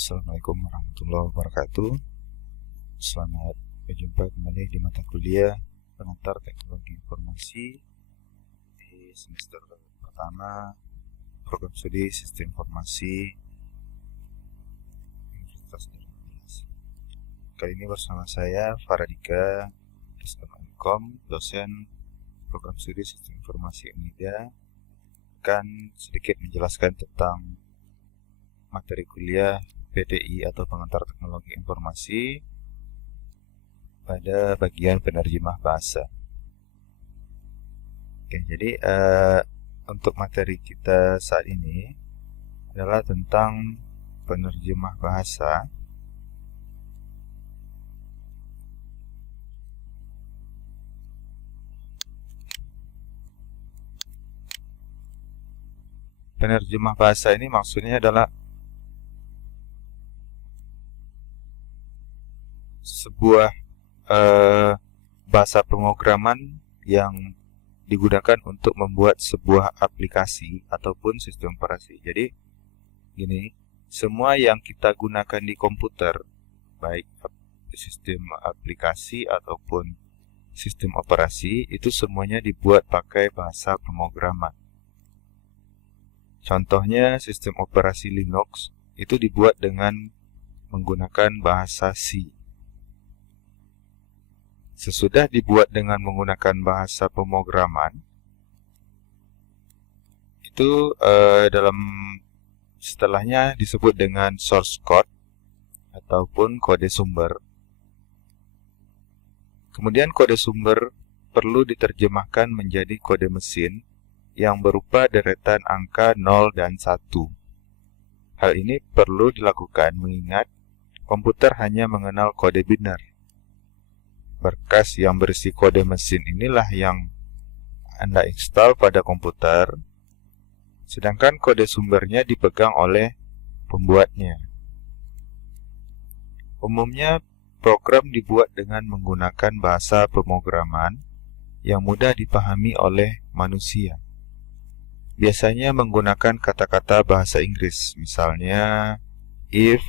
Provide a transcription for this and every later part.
Assalamualaikum warahmatullahi wabarakatuh. Selamat berjumpa kembali di mata kuliah Pengantar Teknologi Informasi di semester pertama Program Studi Sistem Informasi Universitas Darmais. Kali ini bersama saya Faradika SMM, dosen Program Studi Sistem Informasi Unida, akan sedikit menjelaskan tentang materi kuliah PTI atau Pengantar Teknologi Informasi pada bagian penerjemah bahasa. Oke, jadi untuk materi kita saat ini adalah tentang penerjemah bahasa. Penerjemah bahasa ini maksudnya adalah sebuah bahasa pemrograman yang digunakan untuk membuat sebuah aplikasi ataupun sistem operasi. Jadi gini, semua yang kita gunakan di komputer, baik sistem aplikasi ataupun sistem operasi, itu semuanya dibuat pakai bahasa pemrograman. Contohnya sistem operasi Linux itu dibuat dengan menggunakan bahasa C. Sesudah dibuat dengan menggunakan bahasa pemrograman, itu setelahnya disebut dengan source code ataupun kode sumber. Kemudian kode sumber perlu diterjemahkan menjadi kode mesin yang berupa deretan angka 0 dan 1. Hal ini perlu dilakukan mengingat komputer hanya mengenal kode biner. Berkas yang berisi kode mesin inilah yang Anda install pada komputer, sedangkan kode sumbernya dipegang oleh pembuatnya. Umumnya, program dibuat dengan menggunakan bahasa pemrograman yang mudah dipahami oleh manusia. Biasanya menggunakan kata-kata bahasa Inggris, misalnya if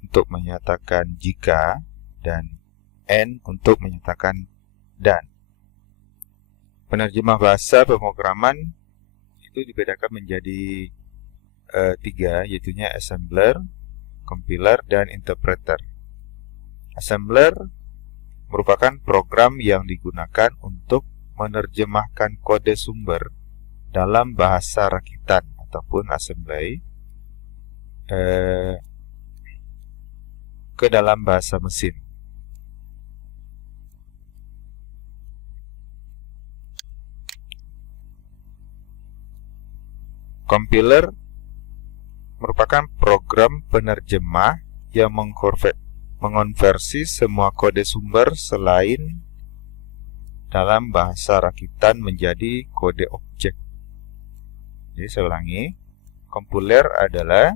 untuk menyatakan jika dan and untuk menyatakan dan. Penerjemah bahasa pemrograman itu dibedakan menjadi 3, yaitu assembler, compiler, dan interpreter. Assembler merupakan program yang digunakan untuk menerjemahkan kode sumber dalam bahasa rakitan ataupun assembly ke dalam bahasa mesin. Compiler merupakan program penerjemah yang mengonversi semua kode sumber selain dalam bahasa rakitan menjadi kode objek. Jadi saya ulangi, compiler adalah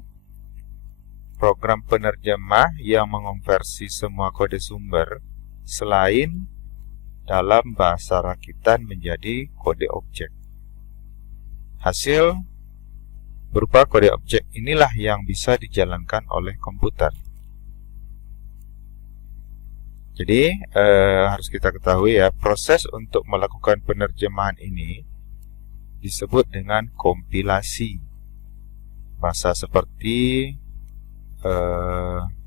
program penerjemah yang mengonversi semua kode sumber selain dalam bahasa rakitan menjadi kode objek. Hasil berupa kode objek inilah yang bisa dijalankan oleh komputer. Jadi harus kita ketahui ya, proses untuk melakukan penerjemahan ini disebut dengan kompilasi. Bahasa seperti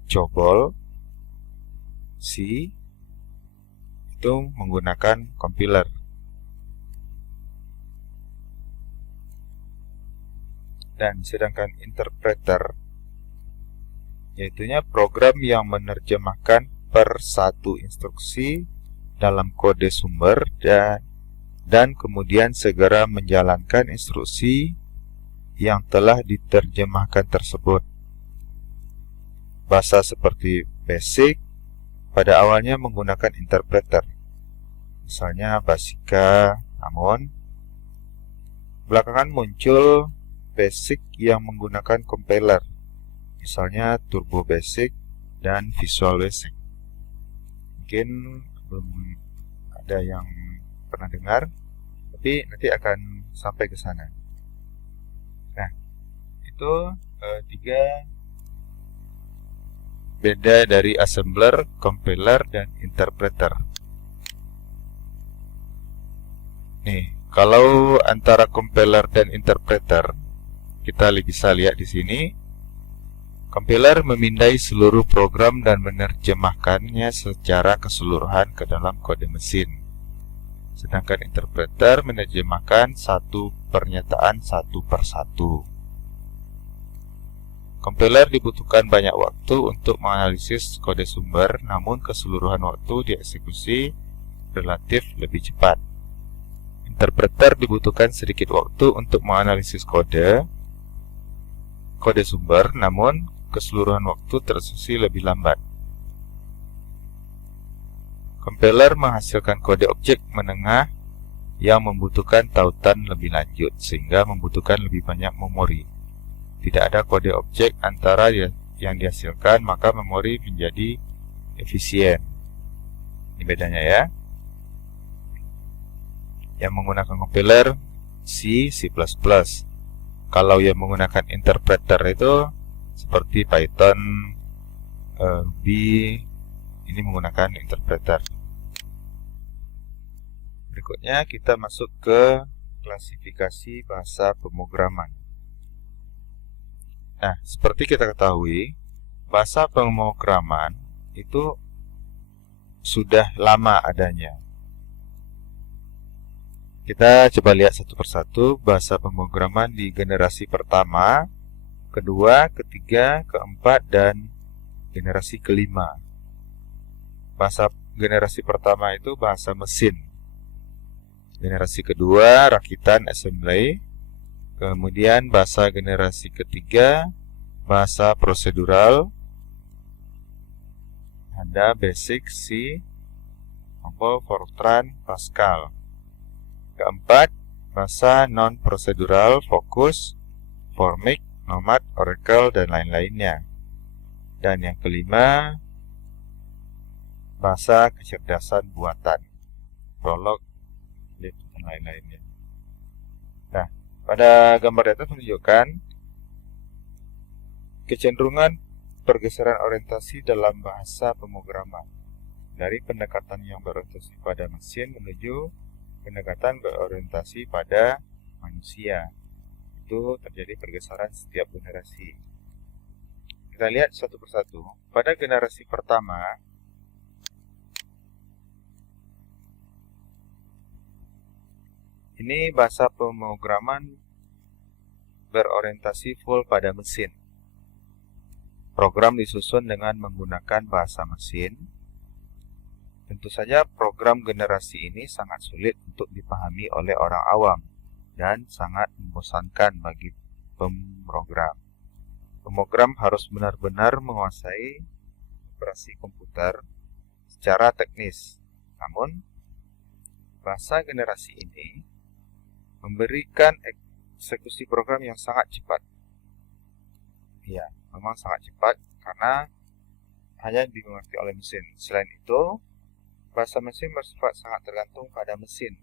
COBOL, C itu menggunakan compiler. Dan sedangkan interpreter yaitunya program yang menerjemahkan per satu instruksi dalam kode sumber dan kemudian segera menjalankan instruksi yang telah diterjemahkan tersebut. Bahasa seperti BASIC pada awalnya menggunakan interpreter, misalnya Basica, namun belakangan muncul BASIC yang menggunakan compiler, misalnya Turbo Basic dan Visual Basic. Mungkin belum ada yang pernah dengar, tapi nanti akan sampai ke sana. Nah, itu 3 beda dari assembler, compiler, dan interpreter. Nih, kalau antara compiler dan interpreter, kita bisa lihat di sini. Compiler memindai seluruh program dan menerjemahkannya secara keseluruhan ke dalam kode mesin. Sedangkan interpreter menerjemahkan satu pernyataan satu persatu. Compiler dibutuhkan banyak waktu untuk menganalisis kode sumber, namun keseluruhan waktu dieksekusi relatif lebih cepat. Interpreter dibutuhkan sedikit waktu untuk menganalisis kode sumber, namun keseluruhan waktu tereksekusi lebih lambat. Compiler menghasilkan kode objek menengah yang membutuhkan tautan lebih lanjut, sehingga membutuhkan lebih banyak memori. Tidak ada kode objek antara yang dihasilkan, maka memori menjadi efisien. Ini bedanya ya. Yang menggunakan compiler C, C++. Kalau yang menggunakan interpreter itu seperti Python, B, ini menggunakan interpreter. Berikutnya kita masuk ke klasifikasi bahasa pemrograman. Nah, seperti kita ketahui, bahasa pemrograman itu sudah lama adanya. Kita coba lihat satu persatu bahasa pemrograman di generasi pertama, kedua, ketiga, keempat, dan generasi kelima. Bahasa generasi pertama itu bahasa mesin. Generasi kedua rakitan assembly. Kemudian bahasa generasi ketiga bahasa prosedural. Ada Basic, C, Fortran, Pascal. Keempat, bahasa non-prosedural, Focus, Formic, Nomad, Oracle, dan lain-lainnya. Dan yang kelima, bahasa kecerdasan buatan, Prolog, dan lain-lainnya. Nah, pada gambar di atas menunjukkan kecenderungan pergeseran orientasi dalam bahasa pemrograman dari pendekatan yang berorientasi pada mesin menuju pendekatan berorientasi pada manusia. Itu terjadi pergeseran setiap generasi. Kita lihat satu persatu. Pada generasi pertama, ini bahasa pemrograman berorientasi full pada mesin. Program disusun dengan menggunakan bahasa mesin. Tentu saja program generasi ini sangat sulit untuk dipahami oleh orang awam dan sangat membosankan bagi pemrogram. Pemrogram harus benar-benar menguasai operasi komputer secara teknis. Namun, bahasa generasi ini memberikan eksekusi program yang sangat cepat. Ya, memang sangat cepat karena hanya dimengerti oleh mesin. Selain itu, bahasa mesin bersifat sangat tergantung pada mesin.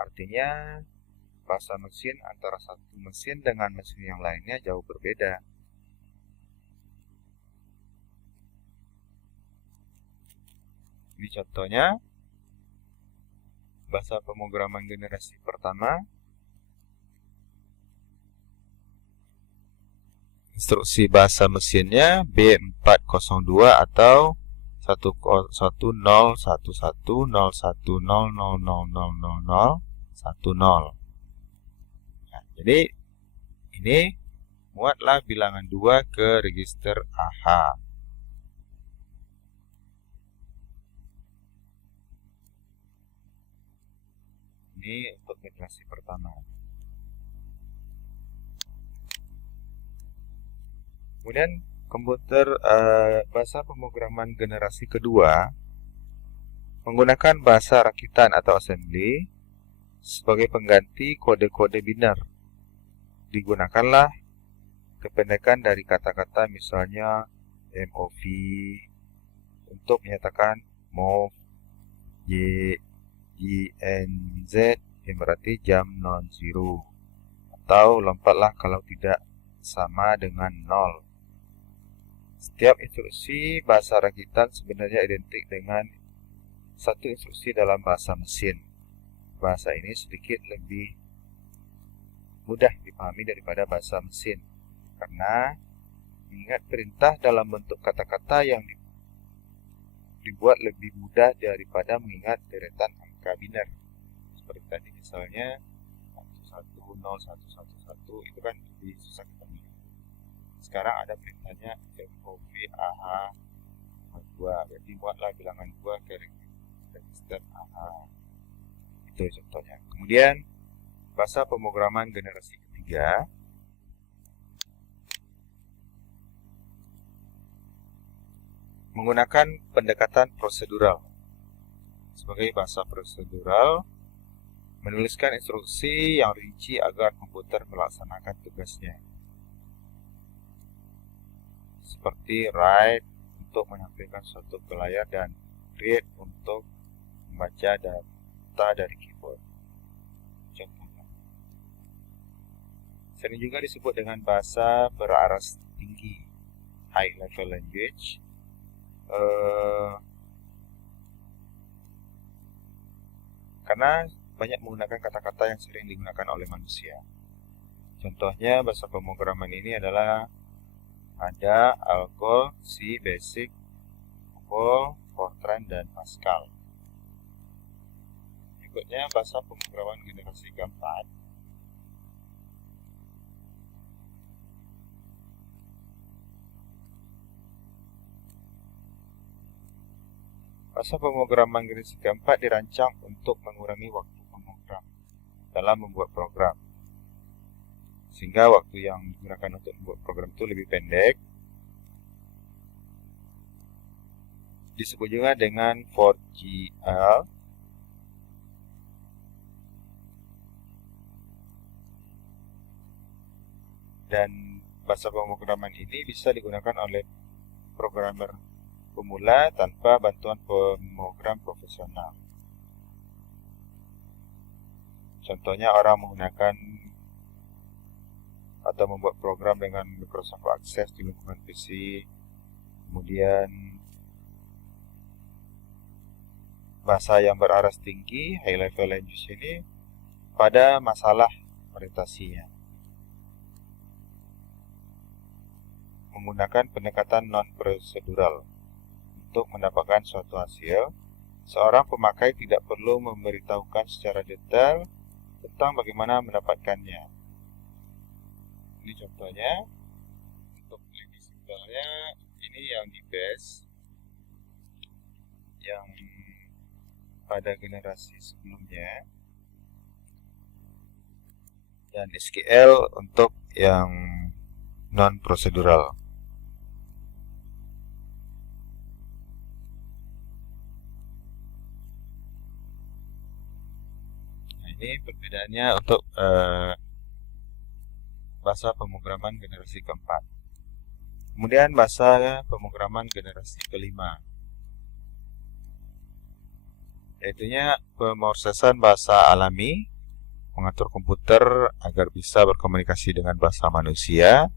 Artinya, bahasa mesin antara satu mesin dengan mesin yang lainnya jauh berbeda. Ini contohnya, bahasa pemrograman generasi pertama. Instruksi bahasa mesinnya B402 atau 1011100000010. Nah, jadi ini muatlah bilangan 2 ke register AH. Ini untuk generasi pertama. Kemudian komputer bahasa pemrograman generasi kedua menggunakan bahasa rakitan atau assembly sebagai pengganti kode-kode biner. Digunakanlah kependekan dari kata-kata misalnya MOV untuk menyatakan move, JNZ yang berarti jam non-zero, atau lompatlah kalau tidak sama dengan 0. Setiap instruksi bahasa rakitan sebenarnya identik dengan satu instruksi dalam bahasa mesin. Bahasa ini sedikit lebih mudah dipahami daripada bahasa mesin, karena mengingat perintah dalam bentuk kata-kata yang dibuat lebih mudah daripada mengingat deretan angka biner. Seperti tadi misalnya 110111 itu kan lebih susah kita mengingat. Sekarang ada perintahnya MOV AH 2, berarti buatlah bilangan 2 ke register AH. Itu contohnya. Kemudian bahasa pemrograman generasi ketiga menggunakan pendekatan prosedural. Sebagai bahasa prosedural, menuliskan instruksi yang rinci agar komputer melaksanakan tugasnya. Seperti write untuk menampilkan sesuatu ke layar dan read untuk membaca data dari keyboard. Contohnya. Sering juga disebut dengan bahasa beraras tinggi, high level language. Karena banyak menggunakan kata-kata yang sering digunakan oleh manusia. Contohnya bahasa pemrograman ini adalah ada Algol, C, Basic, COBOL, Fortran, dan Pascal. Berikutnya bahasa pemrograman generasi keempat. Bahasa pemrograman generasi keempat dirancang untuk mengurangi waktu pemrogram dalam membuat program, sehingga waktu yang digunakan untuk membuat program itu lebih pendek. Disebut juga dengan 4GL. Dan bahasa pemrograman ini bisa digunakan oleh programmer pemula tanpa bantuan pemrogram profesional. Contohnya orang menggunakan atau membuat program dengan Microsoft Access di lingkungan PC. Kemudian bahasa yang beraras tinggi, high level language ini pada masalah orientasinya. Menggunakan pendekatan non-prosedural. Untuk mendapatkan suatu hasil, seorang pemakai tidak perlu memberitahukan secara detail tentang bagaimana mendapatkannya. Ini contohnya. Untuk lebih simpelnya, ini yang di base, yang pada generasi sebelumnya, dan SQL untuk yang non-prosedural. Ini perbedaannya untuk bahasa pemrograman generasi keempat. Kemudian bahasa pemrograman generasi kelima, yaitunya pemrosesan bahasa alami, mengatur komputer agar bisa berkomunikasi dengan bahasa manusia.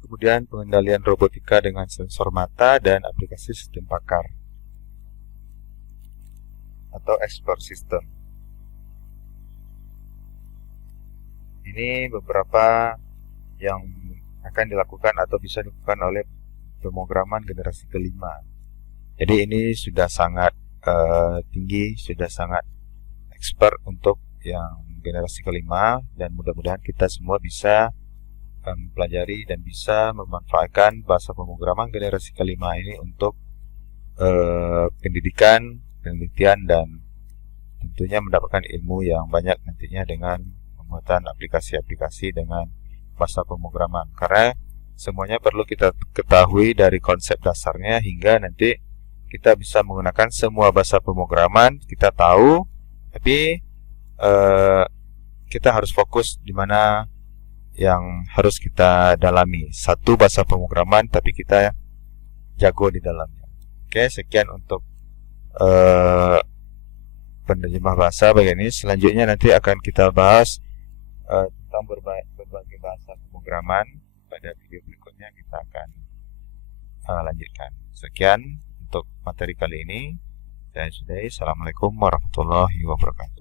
Kemudian pengendalian robotika dengan sensor mata dan aplikasi sistem pakar atau expert system. Ini beberapa yang akan dilakukan atau bisa dilakukan oleh pemrograman generasi kelima. Jadi ini sudah sangat tinggi, sudah sangat expert untuk yang generasi kelima, dan mudah-mudahan kita semua bisa mempelajari dan bisa memanfaatkan bahasa pemrograman generasi kelima ini untuk pendidikan, penelitian, dan tentunya mendapatkan ilmu yang banyak nantinya dengan pembuatan aplikasi-aplikasi dengan bahasa pemrograman. Karena semuanya perlu kita ketahui dari konsep dasarnya hingga nanti kita bisa menggunakan semua bahasa pemrograman. Kita tahu, tapi kita harus fokus di mana yang harus kita dalami. Satu bahasa pemrograman tapi kita jago di dalamnya. Oke, sekian untuk penerjemah bahasa bagian ini. Selanjutnya nanti akan kita bahas tentang berbagai bahasa pemrograman. Pada video berikutnya kita akan lanjutkan. Sekian untuk materi kali ini. Saya sudahi. Assalamualaikum warahmatullahi wabarakatuh.